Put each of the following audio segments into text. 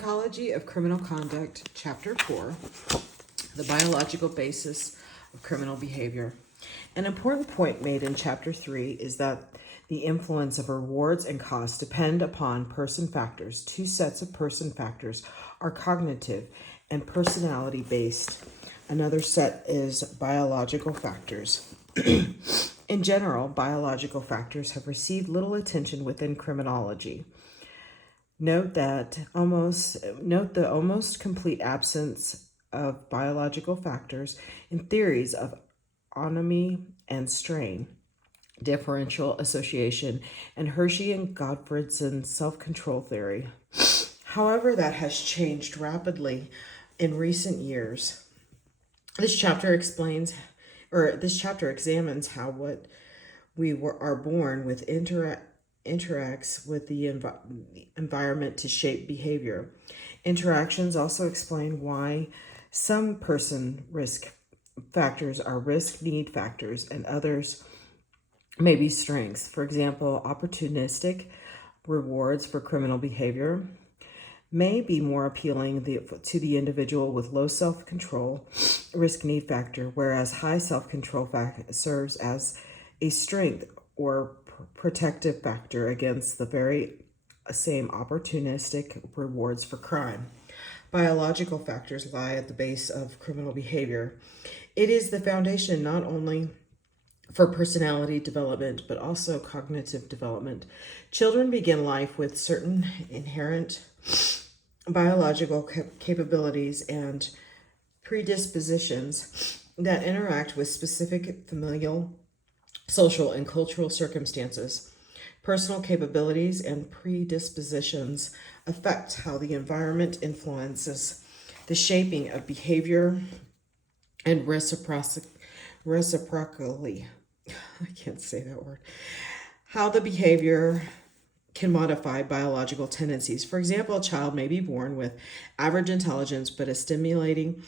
Psychology of Criminal Conduct, Chapter 4, the biological basis of criminal behavior. An important point made in Chapter 3 is that the influence of rewards and costs depend upon person factors. Two sets of person factors are cognitive and personality based. Another set is biological factors. In general, biological factors have received little attention within criminology. Note the almost complete absence of biological factors in theories of autonomy and strain, differential association, and Hershey and Gottfried's self-control theory. However, that has changed rapidly in recent years. This chapter examines how what are born with interacts with the environment to shape behavior. Interactions also explain why some person risk factors are risk need factors and others may be strengths. For example, opportunistic rewards for criminal behavior may be more appealing to the individual with low self-control risk need factor, whereas high self-control serves as a strength or protective factor against the very same opportunistic rewards for crime. Biological factors lie at the base of criminal behavior. It is the foundation not only for personality development, but also cognitive development. Children begin life with certain inherent biological capabilities and predispositions that interact with specific familial, social, and cultural circumstances. Personal capabilities and predispositions affect how the environment influences the shaping of behavior and reciprocally, I can't say that word, how the behavior can modify biological tendencies. For example, a child may be born with average intelligence, but a stimulating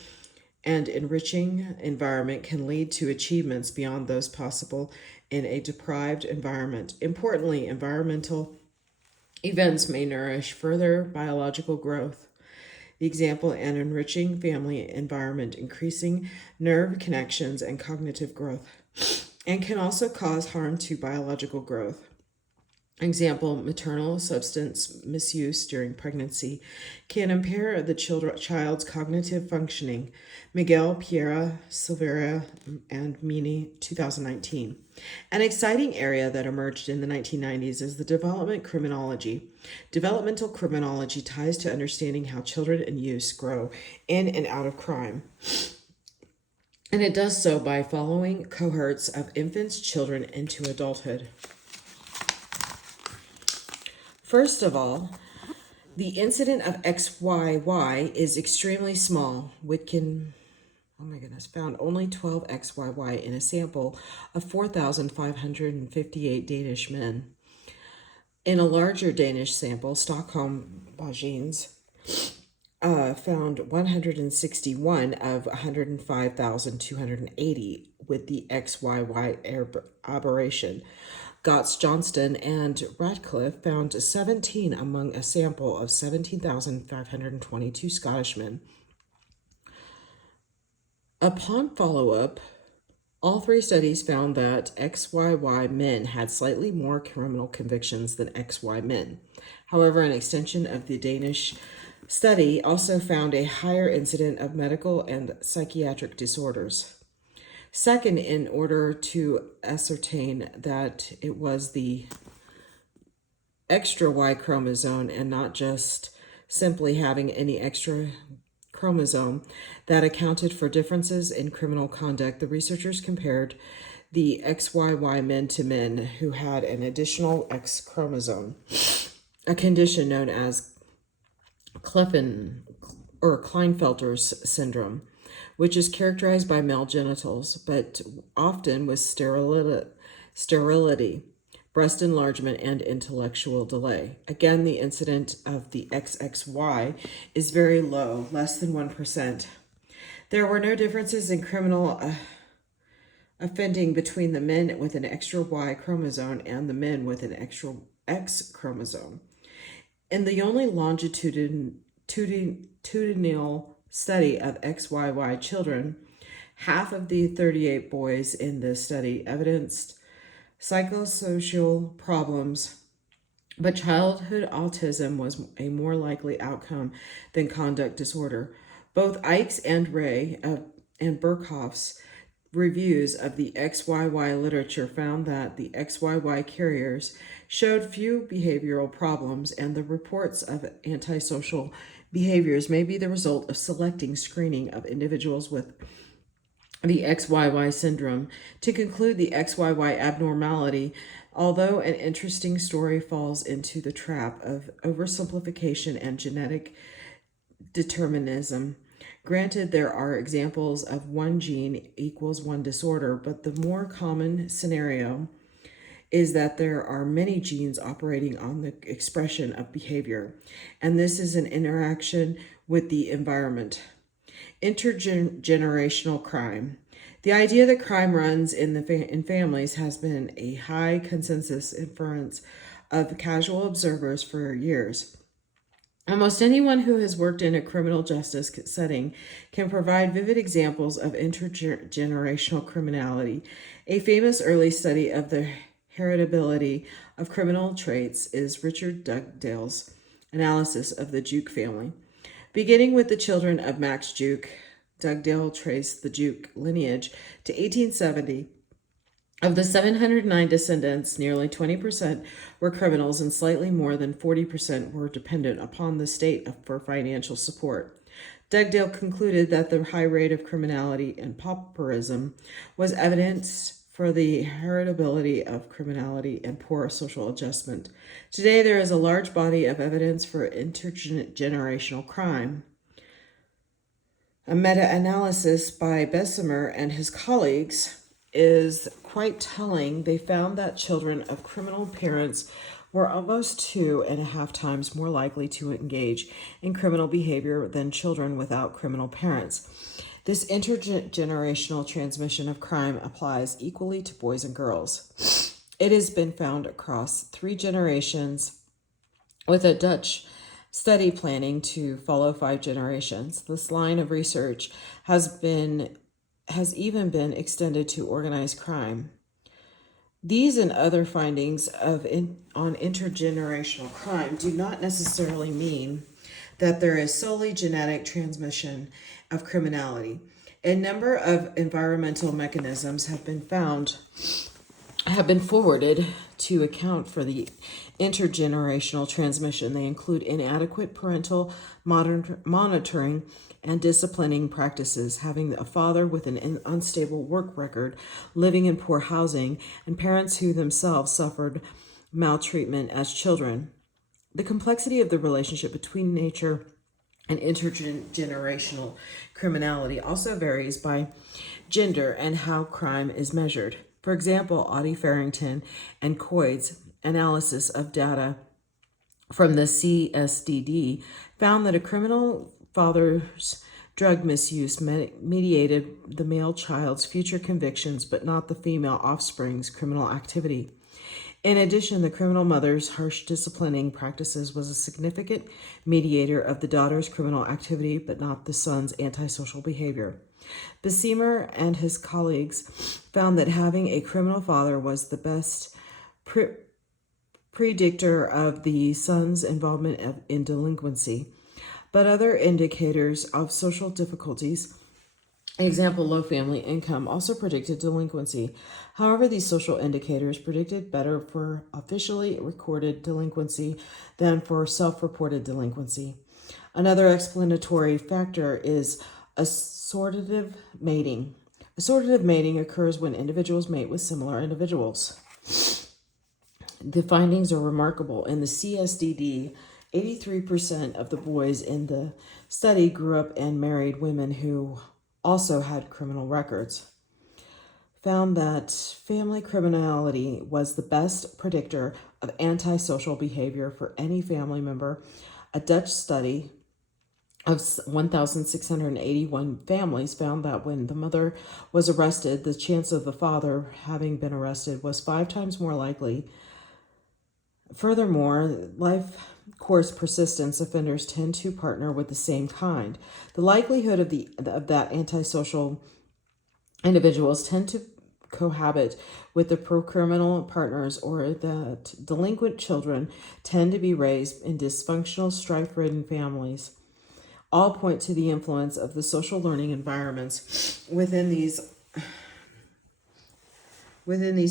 and enriching environment can lead to achievements beyond those possible in a deprived environment. Importantly, environmental events may nourish further biological growth. The example, an enriching family environment, increasing nerve connections and cognitive growth, and can also cause harm to biological growth. Example, maternal substance misuse during pregnancy can impair the child's cognitive functioning. Miguel Piera Silveira and Mini, 2019. An exciting area that emerged in the 1990s is the development criminology. Developmental criminology ties to understanding how children and youth grow in and out of crime. And it does so by following cohorts of infants, children into adulthood. First of all, the incident of XYY is extremely small, which can, found only 12 XYY in a sample of 4,558 Danish men. In a larger Danish sample, Stockholm Bagines found 161 of 105,280 with the XYY aberration. Gotts Johnston and Radcliffe found 17 among a sample of 17,522 Scottishmen. Upon follow-up, all three studies found that XYY men had slightly more criminal convictions than XY men. However, an extension of the Danish study also found a higher incidence of medical and psychiatric disorders. Second, in order to ascertain that it was the extra Y chromosome and not just simply having any extra chromosome that accounted for differences in criminal conduct, the researchers compared the XYY men to men who had an additional X chromosome, a condition known as Klinefelter's syndrome, which is characterized by male genitals, but often with sterility, breast enlargement, and intellectual delay. Again, the incidence of the XXY is very low, less than 1%. There were no differences in criminal offending between the men with an extra Y chromosome and the men with an extra X chromosome. In the only longitudinal longitudinal study of XYY children, half of the 38 boys in this study evidenced psychosocial problems, but childhood autism was a more likely outcome than conduct disorder. Both Ikes and Ray and Burkhoff's reviews of the XYY literature found that the XYY carriers showed few behavioral problems, and the reports of antisocial behaviors may be the result of selecting screening of individuals with the XYY syndrome. To conclude, the XYY abnormality, although an interesting story, falls into the trap of oversimplification and genetic determinism. Granted, there are examples of one gene equals one disorder, but the more common scenario is that there are many genes operating on the expression of behavior, and this is an interaction with the environment. Intergenerational crime. The idea that crime runs in families has been a high consensus inference of casual observers for years. Almost anyone who has worked in a criminal justice setting can provide vivid examples of intergenerational criminality. A famous early study of the heritability of criminal traits is Richard Dugdale's analysis of the Juke family. Beginning with the children of Max Juke, Dugdale traced the Juke lineage to 1870. Of the 709 descendants, nearly 20% were criminals and slightly more than 40% were dependent upon the state for financial support. Dugdale concluded that the high rate of criminality and pauperism was evidence for the heritability of criminality and poor social adjustment. Today, there is a large body of evidence for intergenerational crime. A meta-analysis by Bessemer and his colleagues is quite telling. They found that children of criminal parents were almost 2.5 times more likely to engage in criminal behavior than children without criminal parents. This intergenerational transmission of crime applies equally to boys and girls. It has been found across 3 generations, with a Dutch study planning to follow 5 generations. This line of research has even been extended to organized crime. These and other findings on intergenerational crime do not necessarily mean that there is solely genetic transmission of criminality. A number of environmental mechanisms have been forwarded to account for the intergenerational transmission. They include inadequate parental monitoring and disciplining practices, having a father with an unstable work record, living in poor housing, and parents who themselves suffered maltreatment as children. The complexity of the relationship between nature and intergenerational criminality also varies by gender and how crime is measured. For example, Audie Farrington and Coyd's analysis of data from the CSDD found that a criminal father's drug misuse mediated the male child's future convictions, but not the female offspring's criminal activity. In addition, the criminal mother's harsh disciplining practices was a significant mediator of the daughter's criminal activity, but not the son's antisocial behavior. Bessemer and his colleagues found that having a criminal father was the best predictor of the son's involvement in delinquency. But other indicators of social difficulties, example, low family income, also predicted delinquency. However, these social indicators predicted better for officially recorded delinquency than for self-reported delinquency. Another explanatory factor is assortative mating. Assortative mating occurs when individuals mate with similar individuals. The findings are remarkable. In the CSDD, 83% of the boys in the study grew up and married women who also had criminal records. Found that family criminality was the best predictor of antisocial behavior for any family member. A Dutch study of 1,681 families found that when the mother was arrested, the chance of the father having been arrested was 5 times more likely Furthermore, life course persistence offenders tend to partner with the same kind. The likelihood of that antisocial individuals tend to cohabit with the pro-criminal partners, or that delinquent children tend to be raised in dysfunctional, strife-ridden families, all point to the influence of the social learning environments within these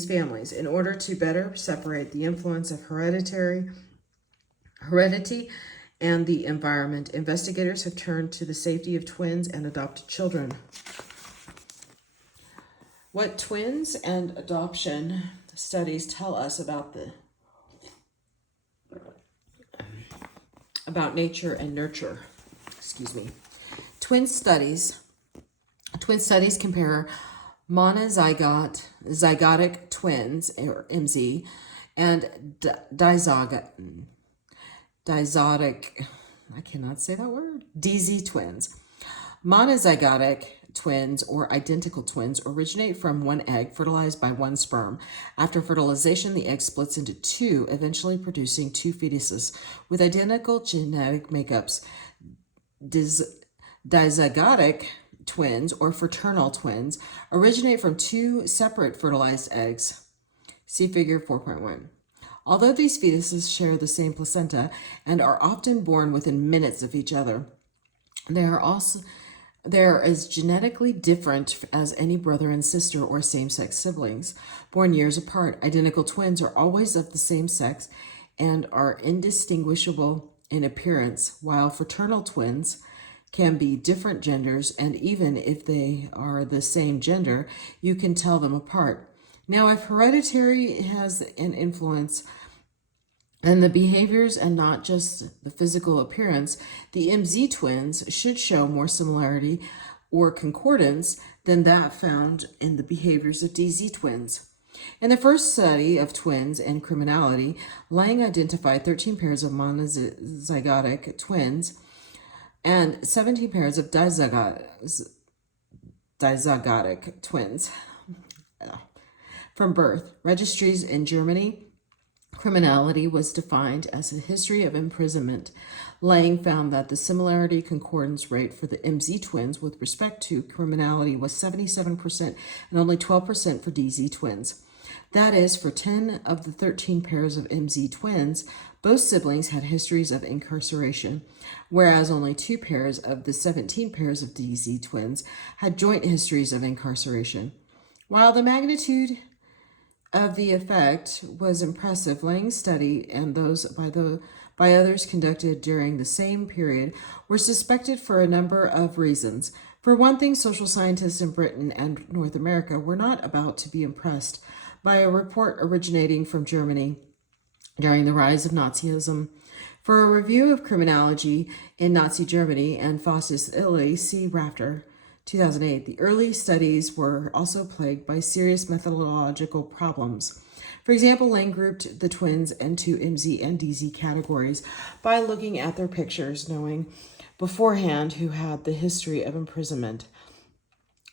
families. In order to better separate the influence of heredity and the environment, investigators have turned to the safety of twins and adopted children. What twins and adoption studies tell us about nature and nurture. Twin studies compare monozygotic twins, or MZ, and dizotic, I cannot say that word, DZ twins. Monozygotic twins, or identical twins, originate from one egg fertilized by one sperm. After fertilization, the egg splits into two, eventually producing two fetuses with identical genetic makeups. Dizygotic twins, or fraternal twins, originate from two separate fertilized eggs. See figure 4.1. Although these fetuses share the same placenta and are often born within minutes of each other, they are as genetically different as any brother and sister or same-sex siblings, born years apart. Identical twins are always of the same sex and are indistinguishable in appearance, while fraternal twins can be different genders, and even if they are the same gender, you can tell them apart. Now, if hereditary has an influence and the behaviors and not just the physical appearance, the MZ twins should show more similarity or concordance than that found in the behaviors of DZ twins. In the first study of twins and criminality, Lang identified 13 pairs of monozygotic twins and 17 pairs of dizygotic twins from birth. Registries in Germany, criminality was defined as a history of imprisonment. Lang found that the similarity concordance rate for the MZ twins with respect to criminality was 77% and only 12% for DZ twins. That is, for 10 of the 13 pairs of MZ twins, both siblings had histories of incarceration, whereas only 2 pairs of the 17 pairs of DZ twins had joint histories of incarceration. While the magnitude of the effect was impressive, Lang's study and those by others conducted during the same period were suspected for a number of reasons. For one thing, social scientists in Britain and North America were not about to be impressed by a report originating from Germany during the rise of Nazism. For a review of criminology in Nazi Germany and fascist Italy, see Rafter, 2008. The early studies were also plagued by serious methodological problems. For example, Lang grouped the twins into MZ and DZ categories by looking at their pictures, knowing beforehand who had the history of imprisonment.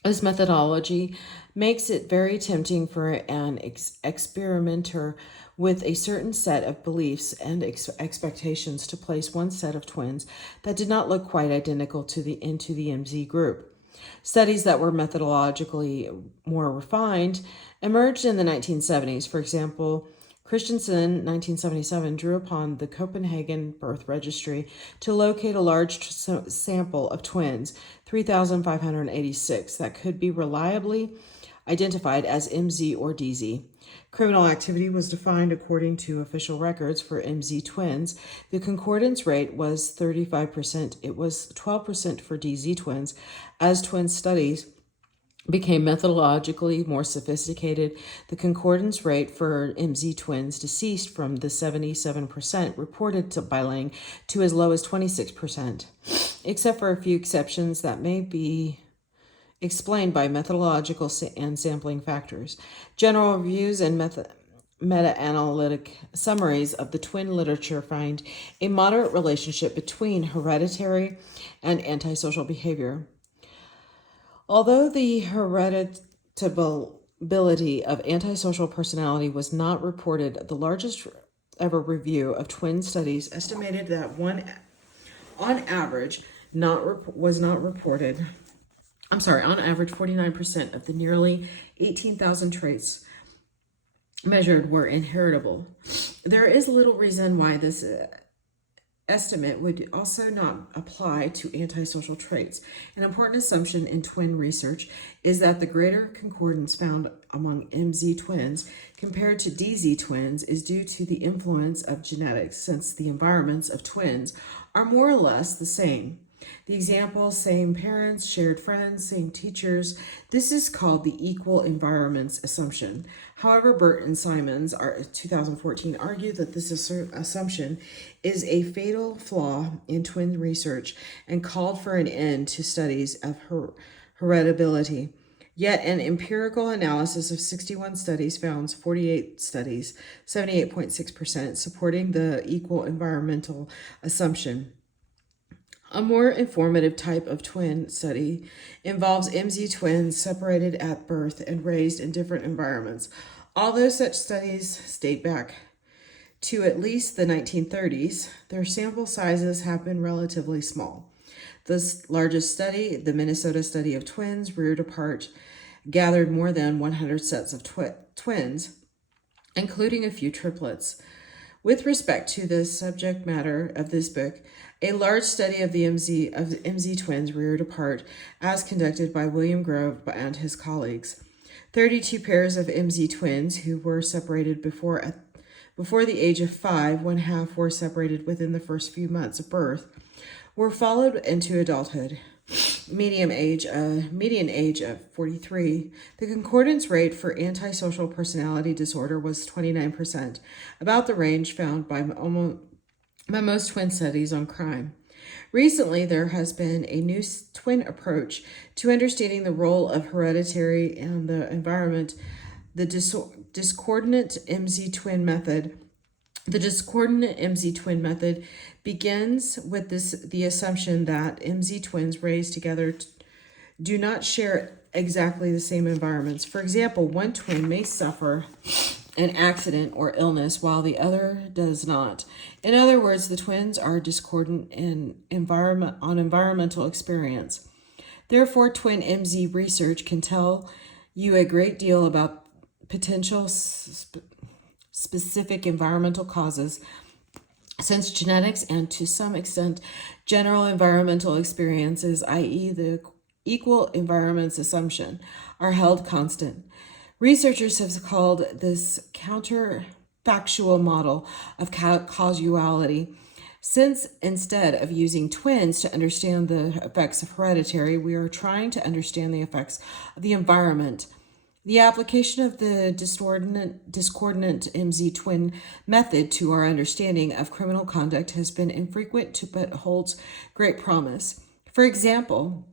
This methodology makes it very tempting for an experimenter with a certain set of beliefs and expectations to place one set of twins that did not look quite identical into the MZ group. Studies that were methodologically more refined emerged in the 1970s. For example, Christensen, 1977, drew upon the Copenhagen Birth Registry to locate a large sample of twins, 3,586, that could be reliably identified as MZ or DZ. Criminal activity was defined according to official records for MZ twins. The concordance rate was 35%. It was 12% for DZ twins. As twin studies became methodologically more sophisticated, the concordance rate for MZ twins decreased from the 77% reported by Lang to as low as 26%, except for a few exceptions that may be explained by methodological and sampling factors. General reviews and meta-analytic summaries of the twin literature find a moderate relationship between hereditary and antisocial behavior. Although the hereditability of antisocial personality was not reported, the largest ever review of twin studies estimated that one, on average, was not reported. On average, 49% of the nearly 18,000 traits measured were inheritable. There is little reason why this estimate would also not apply to antisocial traits. An important assumption in twin research is that the greater concordance found among MZ twins compared to DZ twins is due to the influence of genetics, since the environments of twins are more or less the same. The example, same parents, shared friends, same teachers. This is called the equal environments assumption. However, Burt and Simons, 2014, argue that this assumption is a fatal flaw in twin research and called for an end to studies of heritability. Yet an empirical analysis of 61 studies found 48 studies, 78.6%, supporting the equal environmental assumption. A more informative type of twin study involves MZ twins separated at birth and raised in different environments. Although such studies date back to at least the 1930s, their sample sizes have been relatively small. The largest study, the Minnesota study of twins reared apart, gathered more than 100 sets of twins, including a few triplets. With respect to the subject matter of this book, a large study of the MZ twins reared apart, as conducted by William Grove and his colleagues. 32 pairs of MZ twins who were separated before the age of 5, one half were separated within the first few months of birth, were followed into adulthood. Median age of 43. The concordance rate for antisocial personality disorder was 29%, about the range found by most twin studies on crime. Recently, there has been a new twin approach to understanding the role of hereditary and the environment, the discordant MZ twin method. The discordant MZ twin method begins with the assumption that MZ twins raised together do not share exactly the same environments. For example, one twin may suffer an accident or illness while the other does not. In other words, the twins are discordant in environmental experience. Therefore, twin MZ research can tell you a great deal about potential specific environmental causes, since genetics and to some extent general environmental experiences, i.e. the equal environments assumption, are held constant. Researchers have called this counterfactual model of causality, since instead of using twins to understand the effects of hereditary, we are trying to understand the effects of the environment. The application of the discordant MZ twin method to our understanding of criminal conduct has been infrequent but holds great promise. For example,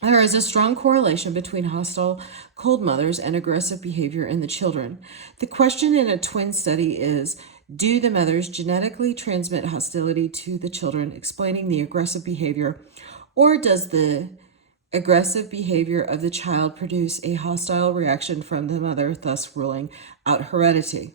there is a strong correlation between hostile cold mothers and aggressive behavior in the children. The question in a twin study is, do the mothers genetically transmit hostility to the children, explaining the aggressive behavior, or does the aggressive behavior of the child produce a hostile reaction from the mother, thus ruling out heredity?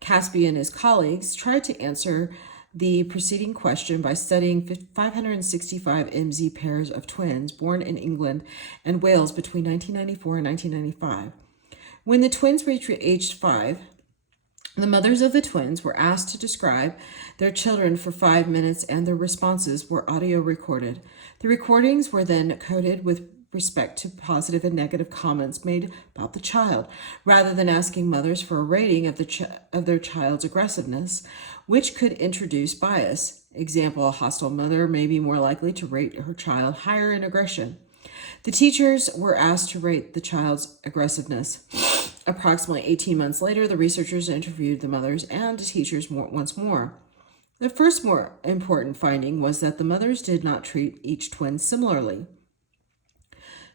Caspi and his colleagues tried to answer the preceding question by studying 565 MZ pairs of twins born in England and Wales between 1994 and 1995. When the twins reached age 5, the mothers of the twins were asked to describe their children for 5 minutes, and their responses were audio recorded. The recordings were then coded with respect to positive and negative comments made about the child, rather than asking mothers for a rating of their child's aggressiveness, which could introduce bias. Example, a hostile mother may be more likely to rate her child higher in aggression. The teachers were asked to rate the child's aggressiveness. Approximately 18 months later, the researchers interviewed the mothers and the teachers once more. The first more important finding was that the mothers did not treat each twin similarly.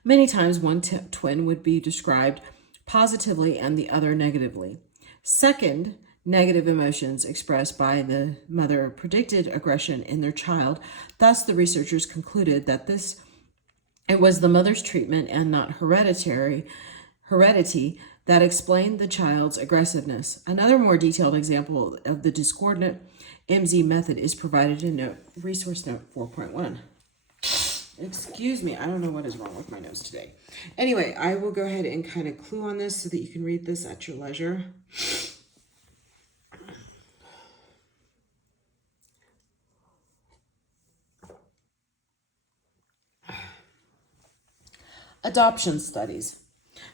Many times one twin would be described positively and the other negatively. Second, negative emotions expressed by the mother predicted aggression in their child. Thus, the researchers concluded that it was the mother's treatment and not heredity that explain the child's aggressiveness. Another more detailed example of the discordant MZ method is provided in resource note 4.1. Excuse me, I don't know what is wrong with my nose today. Anyway, I will go ahead and kind of clue on this so that you can read this at your leisure. Adoption studies.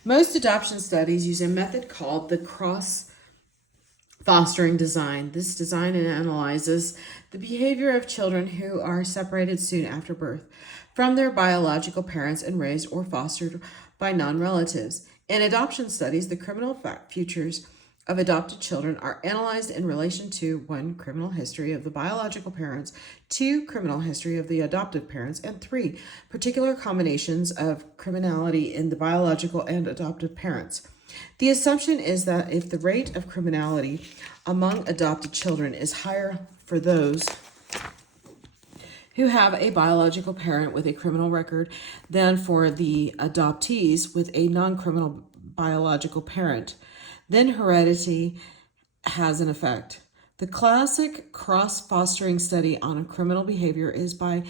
Most adoption studies use a method called the cross-fostering design. This design analyzes the behavior of children who are separated soon after birth from their biological parents and raised or fostered by non-relatives. In adoption studies, the criminal futures of adopted children are analyzed in relation to 1. Criminal history of the biological parents, 2. Criminal history of the adoptive parents, and 3. Particular combinations of criminality in the biological and adoptive parents. The assumption is that if the rate of criminality among adopted children is higher for those who have a biological parent with a criminal record than for the adoptees with a non-criminal biological parent, then heredity has an effect. The classic cross-fostering study on criminal behavior is by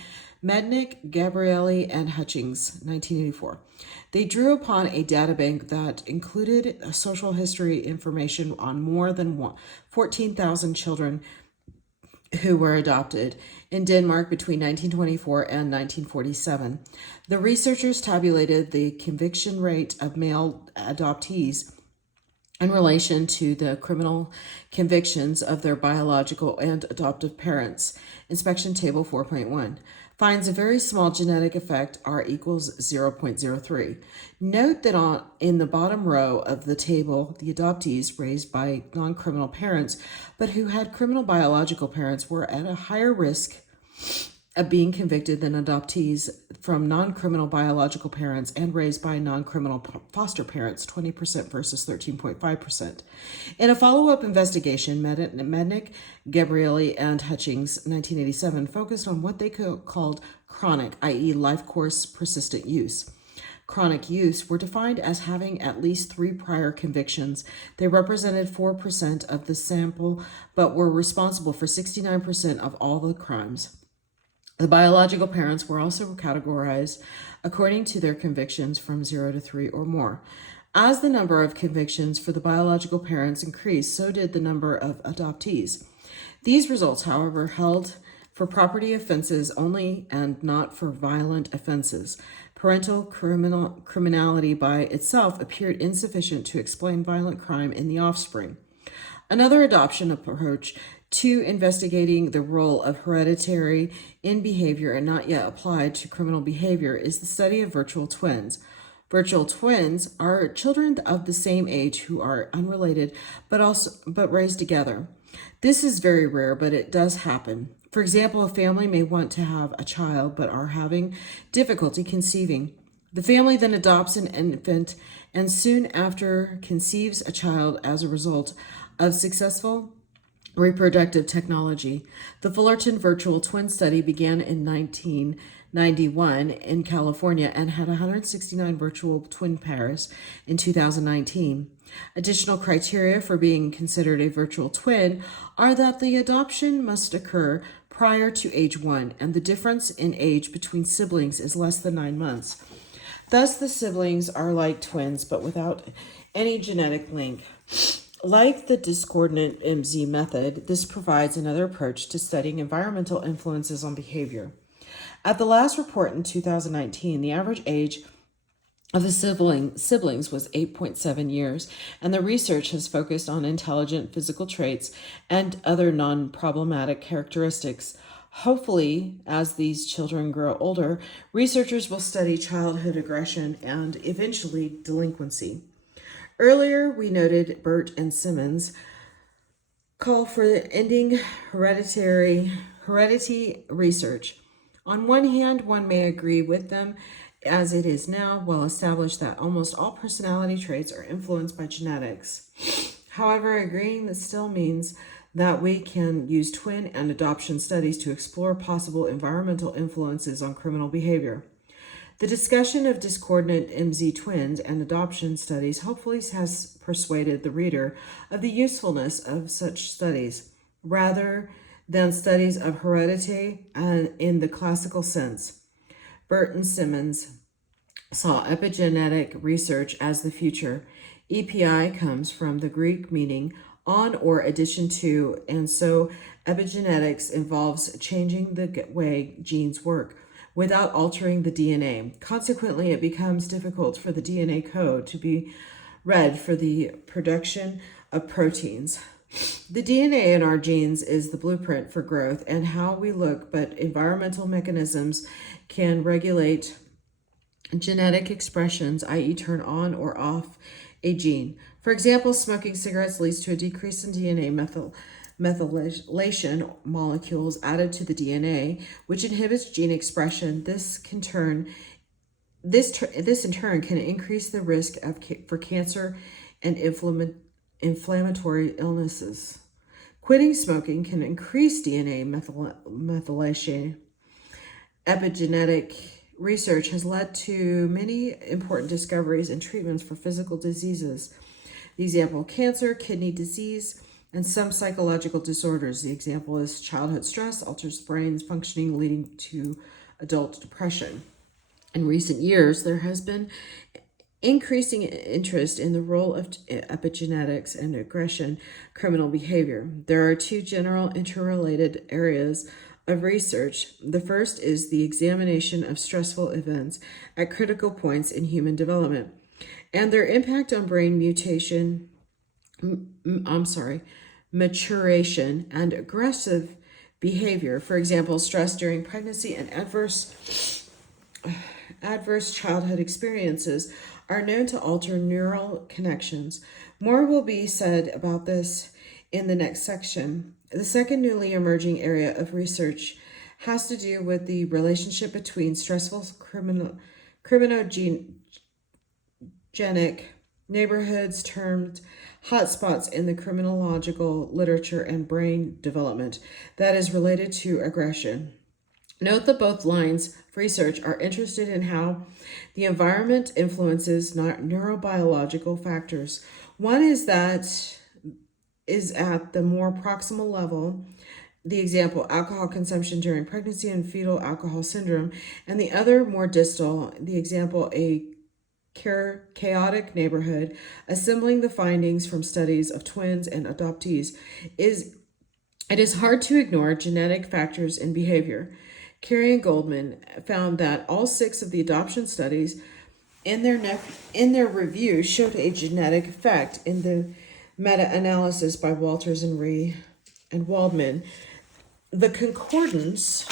Mednick, Gabrielli, and Hutchings, 1984. They drew upon a databank that included social history information on more than 14,000 children who were adopted in Denmark between 1924 and 1947. The researchers tabulated the conviction rate of male adoptees in relation to the criminal convictions of their biological and adoptive parents. Inspection Table 4.1 finds a very small genetic effect, R equals 0.03. Note that in the bottom row of the table, the adoptees raised by non-criminal parents, but who had criminal biological parents, were at a higher risk of being convicted than adoptees from non-criminal biological parents and raised by non-criminal foster parents, 20% versus 13.5%. In a follow-up investigation, Mednick, Gabrielli, and Hutchings, 1987, focused on what they called chronic, i.e. life course persistent use. Chronic use were defined as having at least 3 prior convictions. They represented 4% of the sample, but were responsible for 69% of all the crimes. The biological parents were also categorized according to their convictions from 0 to 3 or more. As the number of convictions for the biological parents increased, so did the number of adoptees. These results, however, held for property offenses only and not for violent offenses. Parental criminality by itself appeared insufficient to explain violent crime in the offspring. Another adoption approach to investigating the role of hereditary in behavior and not yet applied to criminal behavior is the study of virtual twins. Virtual twins are children of the same age who are unrelated but raised together. This is very rare, but it does happen. For example, a family may want to have a child but are having difficulty conceiving. The family then adopts an infant and soon after conceives a child as a result of successful reproductive technology. The Fullerton Virtual Twin Study began in 1991 in California and had 169 virtual twin pairs in 2019. Additional criteria for being considered a virtual twin are that the adoption must occur prior to age 1, and the difference in age between siblings is less than 9 months. Thus, the siblings are like twins, but without any genetic link. Like the discordant MZ method, this provides another approach to studying environmental influences on behavior. At the last report in 2019, the average age of the siblings was 8.7 years, and the research has focused on intelligent physical traits and other non-problematic characteristics. Hopefully, as these children grow older, researchers will study childhood aggression and eventually delinquency. Earlier, we noted Burt and Simmons' call for ending heredity research. On one hand, one may agree with them as it is now well established that almost all personality traits are influenced by genetics. However, agreeing that still means that we can use twin and adoption studies to explore possible environmental influences on criminal behavior. The discussion of discordant MZ twins and adoption studies hopefully has persuaded the reader of the usefulness of such studies, rather than studies of heredity in the classical sense. Burton Simmons saw epigenetic research as the future. EPI comes from the Greek meaning on or addition to, and so epigenetics involves changing the way genes work without altering the DNA. Consequently, it becomes difficult for the DNA code to be read for the production of proteins. The DNA in our genes is the blueprint for growth and how we look, but environmental mechanisms can regulate genetic expressions, i.e., turn on or off a gene. For example, smoking cigarettes leads to a decrease in DNA methylation molecules added to the DNA, which inhibits gene expression. This in turn can increase the risk for cancer and inflammatory illnesses. Quitting smoking can increase DNA methylation. Epigenetic research has led to many important discoveries and treatments for physical diseases. The example, cancer, kidney disease, and some psychological disorders. The example is childhood stress alters brain's functioning, leading to adult depression. In recent years, there has been increasing interest in the role of epigenetics and aggression criminal behavior. There are two general interrelated areas of research. The first is the examination of stressful events at critical points in human development and their impact on brain maturation and aggressive behavior. For example, stress during pregnancy and adverse childhood experiences are known to alter neural connections. More will be said about this in the next section. The second newly emerging area of research has to do with the relationship between stressful criminogenic neighborhoods termed hotspots in the criminological literature and brain development that is related to aggression. Note that both lines of research are interested in how the environment influences neurobiological factors. One is at the more proximal level, the example, alcohol consumption during pregnancy and fetal alcohol syndrome, and the other more distal, the example, a chaotic neighborhood, assembling the findings from studies of twins and adoptees. It is hard to ignore genetic factors in behavior. Carey and Goldman found that all 6 of the adoption studies in their review showed a genetic effect. In the meta-analysis by Walters and Ree and Waldman, the concordance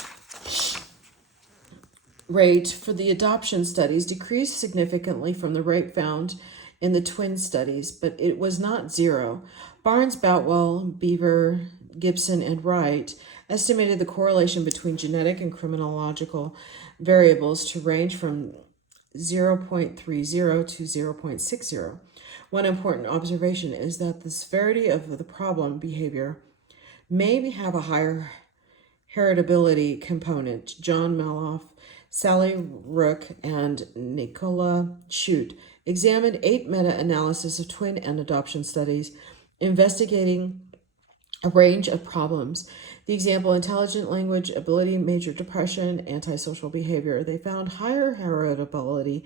rate for the adoption studies decreased significantly from the rate found in the twin studies, but it was not zero. Barnes, Boutwell, Beaver, Gibson, and Wright estimated the correlation between genetic and criminological variables to range from 0.30 to 0.60. One important observation is that the severity of the problem behavior may have a higher heritability component. John Meloff, Sally Rook, and Nicola Chpt examined 8 meta-analyses of twin and adoption studies investigating a range of problems. The example, intelligent language, ability, major depression, antisocial behavior. They found higher heritability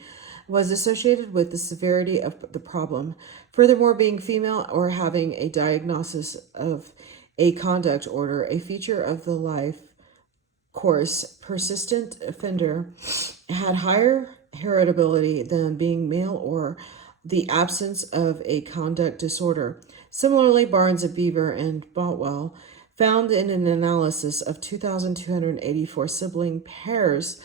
was associated with the severity of the problem. Furthermore, being female or having a diagnosis of a conduct order, a feature of the life course, persistent offender had higher heritability than being male or the absence of a conduct disorder. Similarly, Barnes and Beaver and Boutwell found in an analysis of 2,284 sibling pairs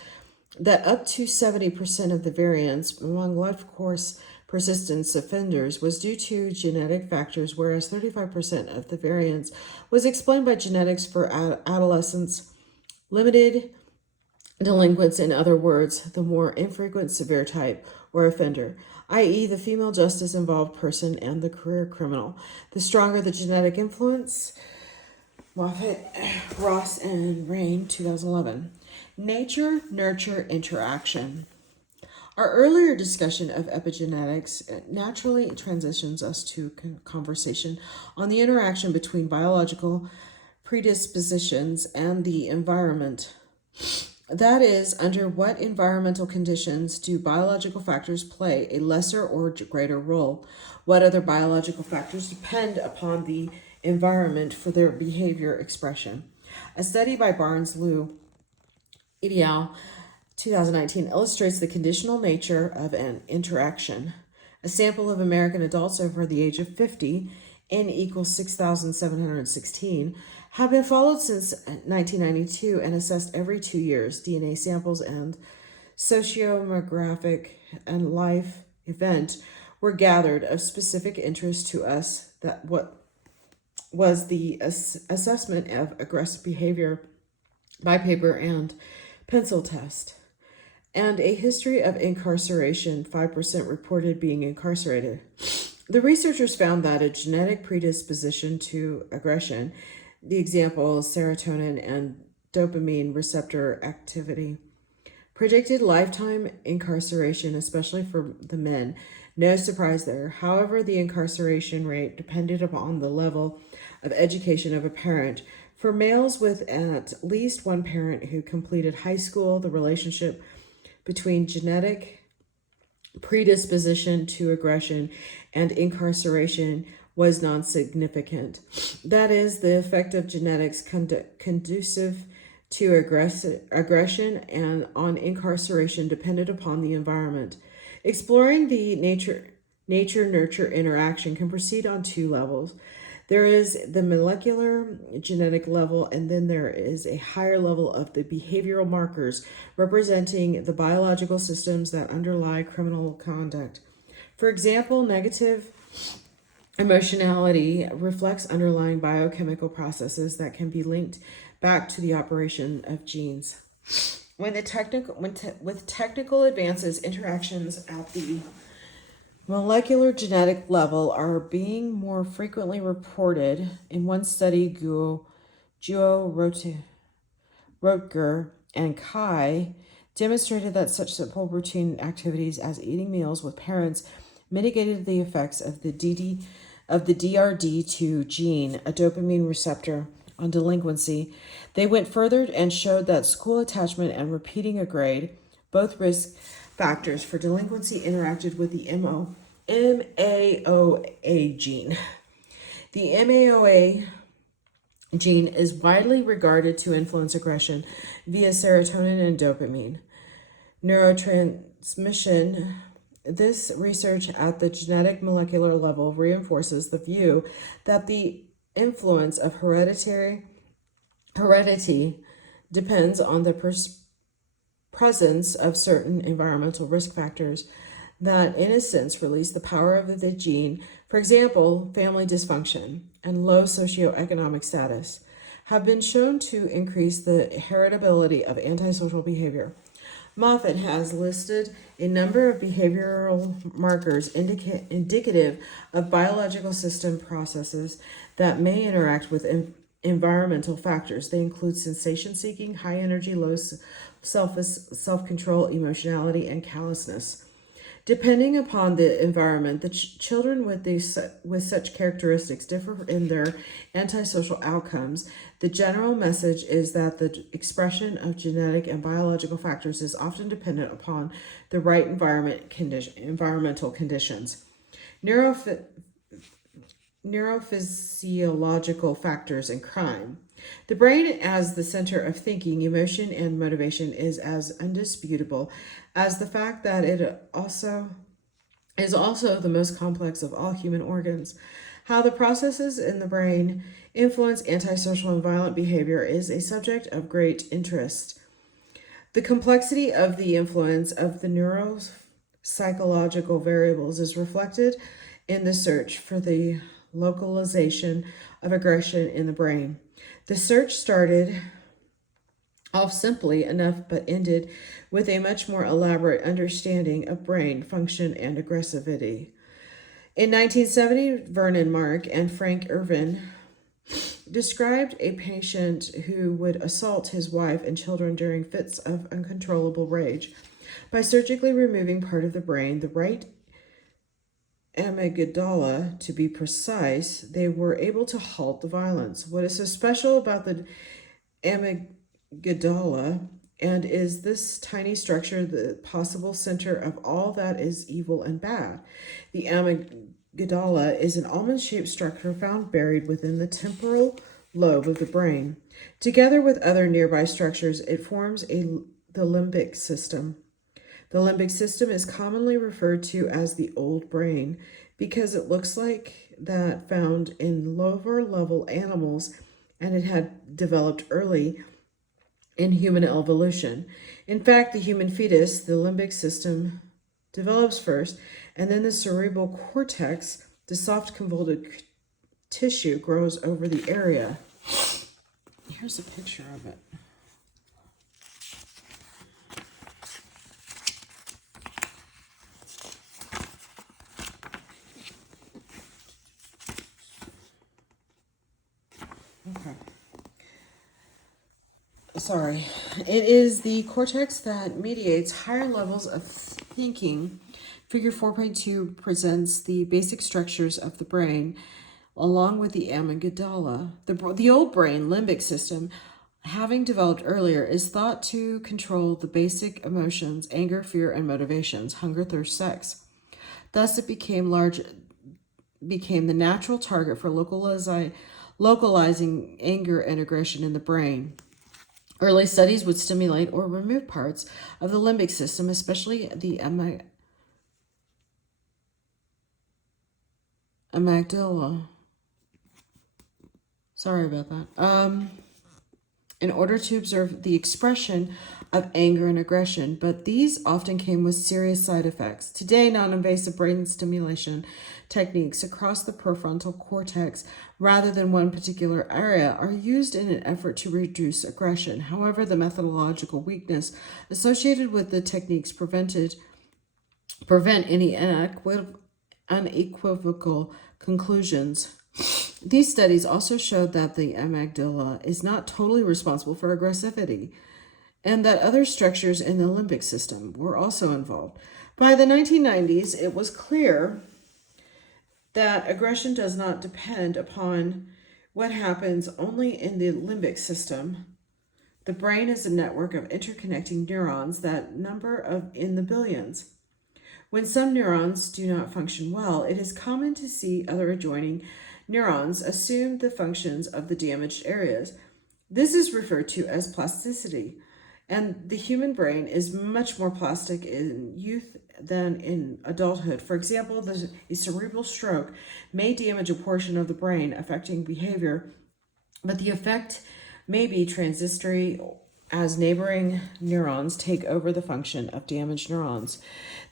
that up to 70% of the variance among life course persistence offenders was due to genetic factors, whereas 35% of the variance was explained by genetics for adolescents, limited delinquents, in other words, the more infrequent severe type or offender, i.e. the female justice involved person and the career criminal. The stronger the genetic influence, Moffat, Ross, and Rain, 2011. Nature-nurture interaction. Our earlier discussion of epigenetics naturally transitions us to conversation on the interaction between biological predispositions and the environment. That is, under what environmental conditions do biological factors play a lesser or greater role? What other biological factors depend upon the environment for their behavior expression? A study by Barnes-Liu et al. 2019 illustrates the conditional nature of an interaction. A sample of American adults over the age of 50, N equals 6,716, have been followed since 1992 and assessed every 2 years. DNA samples and sociomographic and life event were gathered of specific interest to us. That what was the assessment of aggressive behavior by paper and pencil test, and a history of incarceration. 5% reported being incarcerated. The researchers found that a genetic predisposition to aggression, the example serotonin and dopamine receptor activity, predicted lifetime incarceration, especially for the men. No surprise there. However, the incarceration rate depended upon the level of education of a parent. For males with at least one parent who completed high school, the relationship between genetic predisposition to aggression and incarceration was non-significant. That is, the effect of genetics conducive to aggression and on incarceration depended upon the environment. Exploring the nature-nurture interaction can proceed on two levels. There is the molecular genetic level, and then there is a higher level of the behavioral markers representing the biological systems that underlie criminal conduct. For example, negative emotionality reflects underlying biochemical processes that can be linked back to the operation of genes. With technical advances, interactions at the molecular genetic level are being more frequently reported. In one study, Rotger and Kai demonstrated that such simple routine activities as eating meals with parents mitigated the effects of the DRD2 gene, a dopamine receptor, on delinquency. They went further and showed that school attachment and repeating a grade, both risk factors for delinquency, interacted with the MAOA gene. The MAOA gene is widely regarded to influence aggression via serotonin and dopamine neurotransmission. This research at the genetic molecular level reinforces the view that the influence of heredity depends on the presence of certain environmental risk factors that, in a sense, release the power of the gene. For example, family dysfunction and low socioeconomic status have been shown to increase the heritability of antisocial behavior. Moffat has listed a number of behavioral markers indicative of biological system processes that may interact with environmental factors. They include sensation seeking, high energy, low self-control, emotionality, and callousness. Depending upon the environment, the children with such characteristics differ in their antisocial outcomes. The general message is that the expression of genetic and biological factors is often dependent upon the right environmental conditions. Neurophysiological factors in crime. The brain as the center of thinking, emotion, and motivation is as undisputable as the fact that it is also the most complex of all human organs. How the processes in the brain influence antisocial and violent behavior is a subject of great interest. The complexity of the influence of the neuropsychological variables is reflected in the search for the localization of aggression in the brain. The search started off simply enough but ended with a much more elaborate understanding of brain function and aggressivity. In 1970, Vernon Mark and Frank Irvin described a patient who would assault his wife and children during fits of uncontrollable rage. By surgically removing part of the brain, the right amygdala to be precise, they were able to halt the violence. What is so special about the amygdala and is this tiny structure the possible center of all that is evil and bad? The amygdala is an almond-shaped structure found buried within the temporal lobe of the brain. Together with other nearby structures, it forms the limbic system. The limbic system is commonly referred to as the old brain because it looks like that found in lower level animals and it had developed early in human evolution. In fact, the human fetus, the limbic system, develops first, and then the cerebral cortex, the soft convoluted tissue, grows over the area. Here's a picture of it. Okay. Sorry. It is the cortex that mediates higher levels of thinking. Figure 4.2 presents the basic structures of the brain along with the amygdala. The old brain, limbic system, having developed earlier, is thought to control the basic emotions, anger, fear, and motivations, hunger, thirst, sex. Thus, it became the natural target for localizing anger and aggression in the brain. Early studies would stimulate or remove parts of the limbic system, especially the amygdala. Sorry about that. In order to observe the expression of anger and aggression, but these often came with serious side effects. Today, non-invasive brain stimulation techniques across the prefrontal cortex, rather than one particular area, are used in an effort to reduce aggression. However, the methodological weakness associated with the techniques prevent any unequivocal conclusions. These studies also showed that the amygdala is not totally responsible for aggressivity, and that other structures in the limbic system were also involved. By the 1990s, it was clear that aggression does not depend upon what happens only in the limbic system. The brain is a network of interconnecting neurons that number in the billions. When some neurons do not function well, it is common to see other adjoining neurons assume the functions of the damaged areas. This is referred to as plasticity, and the human brain is much more plastic in youth than in adulthood. For example, a cerebral stroke may damage a portion of the brain, affecting behavior, but the effect may be transitory as neighboring neurons take over the function of damaged neurons.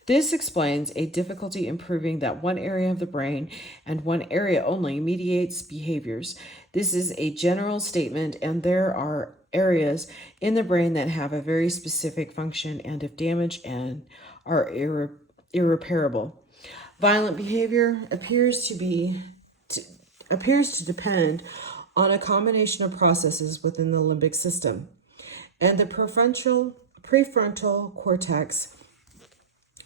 This explains a difficulty in proving that one area of the brain and one area only mediates behaviors. This is a general statement, and there are areas in the brain that have a very specific function and if damaged and are irreparable. Violent behavior appears to depend on a combination of processes within the limbic system and the prefrontal cortex.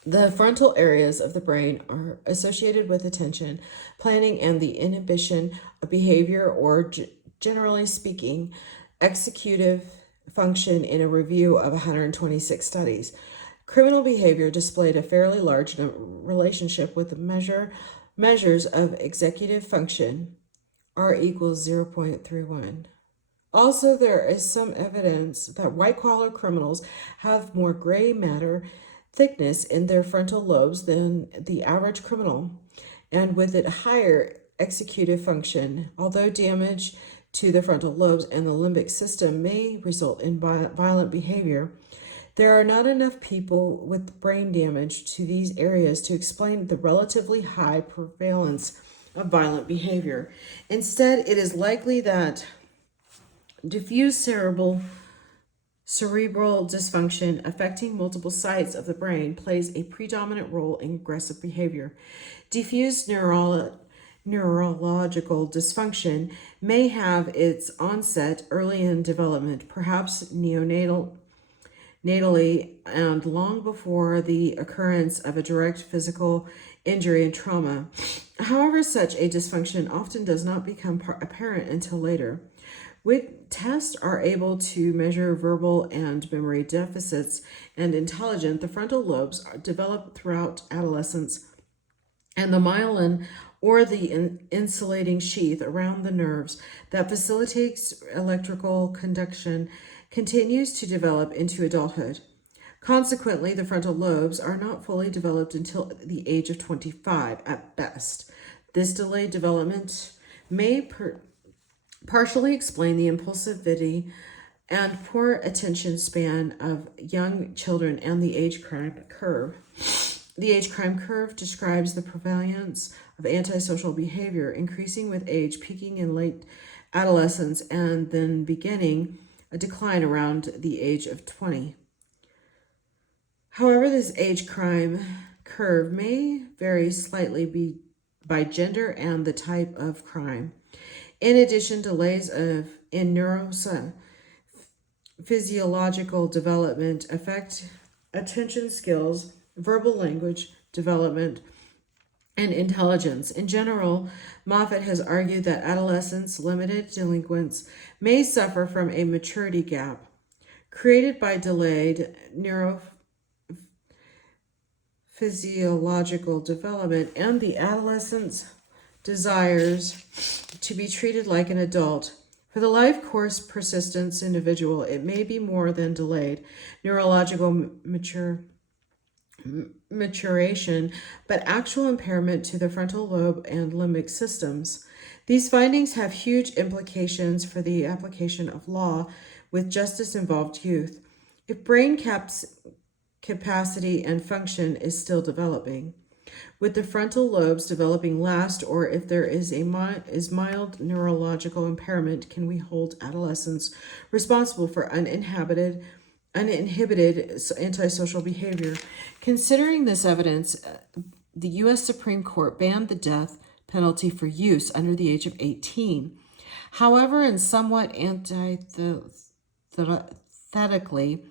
The frontal areas of the brain are associated with attention, planning, and the inhibition of behavior, or generally speaking, executive function. In a review of 126 studies, criminal behavior displayed a fairly large relationship with the measures of executive function, R equals 0.31. Also, there is some evidence that white-collar criminals have more gray matter thickness in their frontal lobes than the average criminal, and with it higher executive function. Although damage to the frontal lobes and the limbic system may result in violent behavior, there are not enough people with brain damage to these areas to explain the relatively high prevalence of violent behavior. Instead, it is likely that diffuse cerebral dysfunction affecting multiple sites of the brain plays a predominant role in aggressive behavior. Diffuse neurological dysfunction may have its onset early in development, perhaps neonatal natally and long before the occurrence of a direct physical injury and trauma. However, such a dysfunction often does not become apparent until later. With tests are able to measure verbal and memory deficits and intelligence, the frontal lobes are developed throughout adolescence, and the myelin, or the insulating sheath around the nerves that facilitates electrical conduction, continues to develop into adulthood. Consequently, the frontal lobes are not fully developed until the age of 25 at best. This delayed development may partially explain the impulsivity and poor attention span of young children and the age crime curve. The age crime curve describes the prevalence of antisocial behavior increasing with age, peaking in late adolescence, and then beginning a decline around the age of 20. However, this age crime curve may vary slightly by gender and the type of crime. In addition, delays in neurophysiological development affect attention skills, verbal language development, and intelligence. In general, Moffat has argued that adolescents, limited delinquents, may suffer from a maturity gap created by delayed neurophysiological development and the adolescent's desires to be treated like an adult. For the life course persistence individual, it may be more than delayed neurological maturation, but actual impairment to the frontal lobe and limbic systems. These findings have huge implications for the application of law with justice-involved youth. If brain capacity and function is still developing, with the frontal lobes developing last, or if there is mild neurological impairment, can we hold adolescents responsible for uninhibited antisocial behavior? Considering this evidence, the U.S. Supreme Court banned the death penalty for use under the age of 18. However, in somewhat antithetically,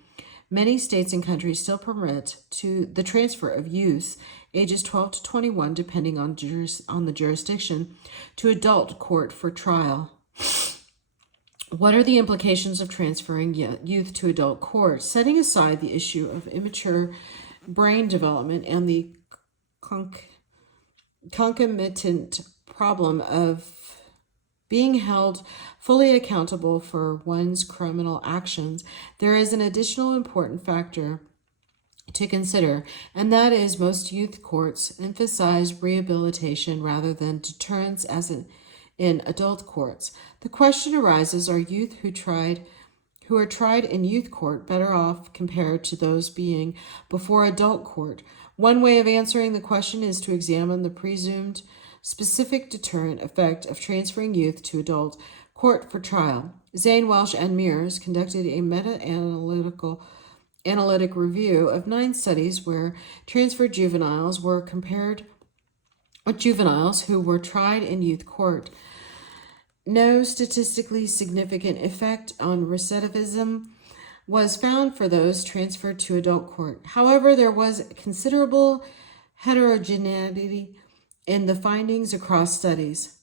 many states and countries still permit the transfer of youth ages 12 to 21, depending on the jurisdiction, to adult court for trial. What are the implications of transferring youth to adult court? Setting aside the issue of immature brain development and the concomitant problem of being held fully accountable for one's criminal actions, there is an additional important factor to consider, and that is most youth courts emphasize rehabilitation rather than deterrence as in adult courts. The question arises, are youth who are tried in youth court better off compared to those being before adult court? One way of answering the question is to examine the presumed specific deterrent effect of transferring youth to adult court for trial. Zane, Welsh, and Mears conducted a meta-analytic review of 9 studies where transferred juveniles were compared with juveniles who were tried in youth court. No statistically significant effect on recidivism was found for those transferred to adult court. However, there was considerable heterogeneity in the findings across studies.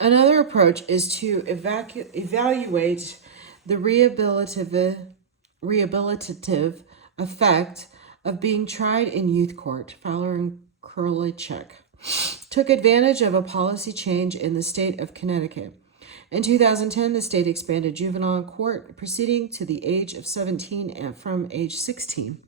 Another approach is to evaluate the rehabilitative effect of being tried in youth court. Fowler and Routledge took advantage of a policy change in the state of Connecticut. In 2010, the state expanded juvenile court proceeding to the age of 17 and from age 16.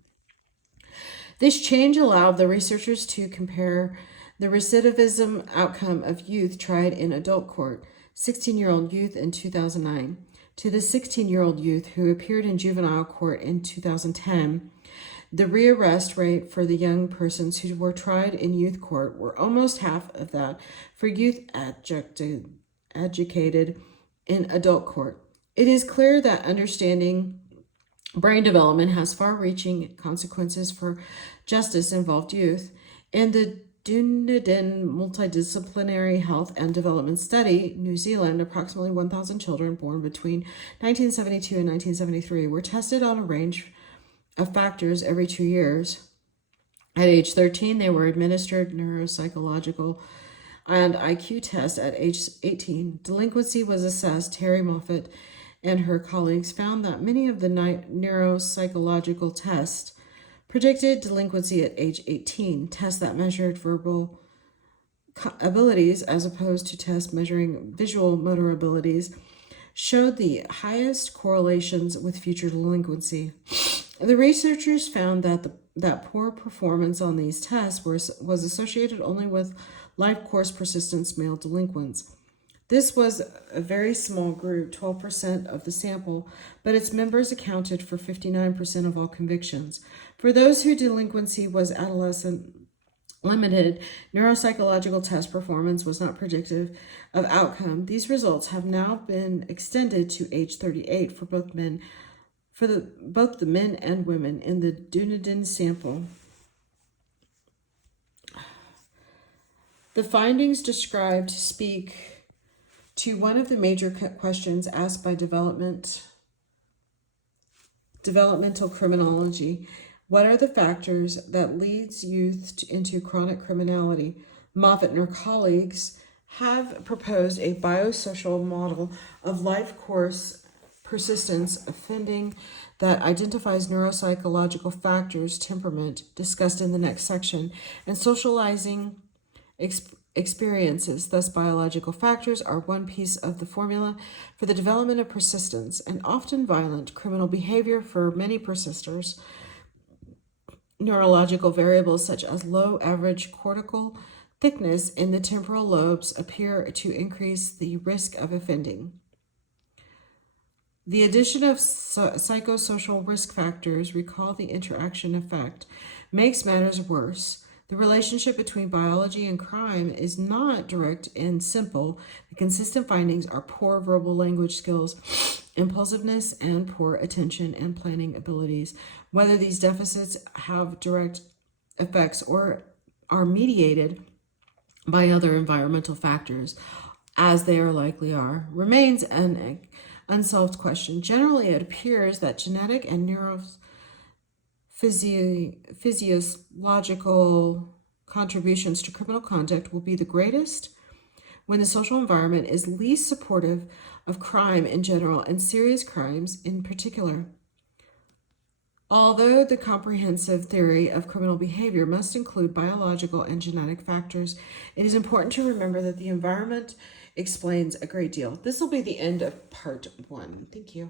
This change allowed the researchers to compare the recidivism outcome of youth tried in adult court, 16-year-old youth in 2009, to the 16-year-old youth who appeared in juvenile court in 2010. The rearrest rate for the young persons who were tried in youth court were almost half of that for youth educated in adult court. It is clear that understanding brain development has far-reaching consequences for justice-involved youth. In the Dunedin Multidisciplinary Health and Development Study, New Zealand, approximately 1,000 children born between 1972 and 1973 were tested on a range of factors every 2 years. At age 13, they were administered neuropsychological and IQ tests. At age 18, delinquency was assessed. Terry Moffat and her colleagues found that many of the neuropsychological tests predicted delinquency at age 18. Tests that measured verbal abilities as opposed to tests measuring visual motor abilities showed the highest correlations with future delinquency. The researchers found that poor performance on these tests was associated only with life course persistence male delinquents. This was a very small group, 12% of the sample, but its members accounted for 59% of all convictions. For those whose delinquency was adolescent limited, neuropsychological test performance was not predictive of outcome. These results have now been extended to age 38 for both the men and women in the Dunedin sample. The findings described speak to one of the major questions asked by developmental criminology. What are the factors that leads youth into chronic criminality? Moffat and her colleagues have proposed a biosocial model of life course persistence offending that identifies neuropsychological factors, temperament, discussed in the next section, and socializing experiences. Thus, biological factors are one piece of the formula for the development of persistence and often violent criminal behavior for many persisters. Neurological variables such as low average cortical thickness in the temporal lobes appear to increase the risk of offending. The addition of psychosocial risk factors, recall the interaction effect, makes matters worse. The relationship between biology and crime is not direct and simple. The consistent findings are poor verbal language skills, impulsiveness, and poor attention and planning abilities. Whether these deficits have direct effects or are mediated by other environmental factors, as they are likely are, remains an unsolved question. Generally, it appears that genetic and physiological contributions to criminal conduct will be the greatest when the social environment is least supportive of crime in general and serious crimes in particular. Although the comprehensive theory of criminal behavior must include biological and genetic factors, it is important to remember that the environment explains a great deal. This will be the end of part 1. Thank you.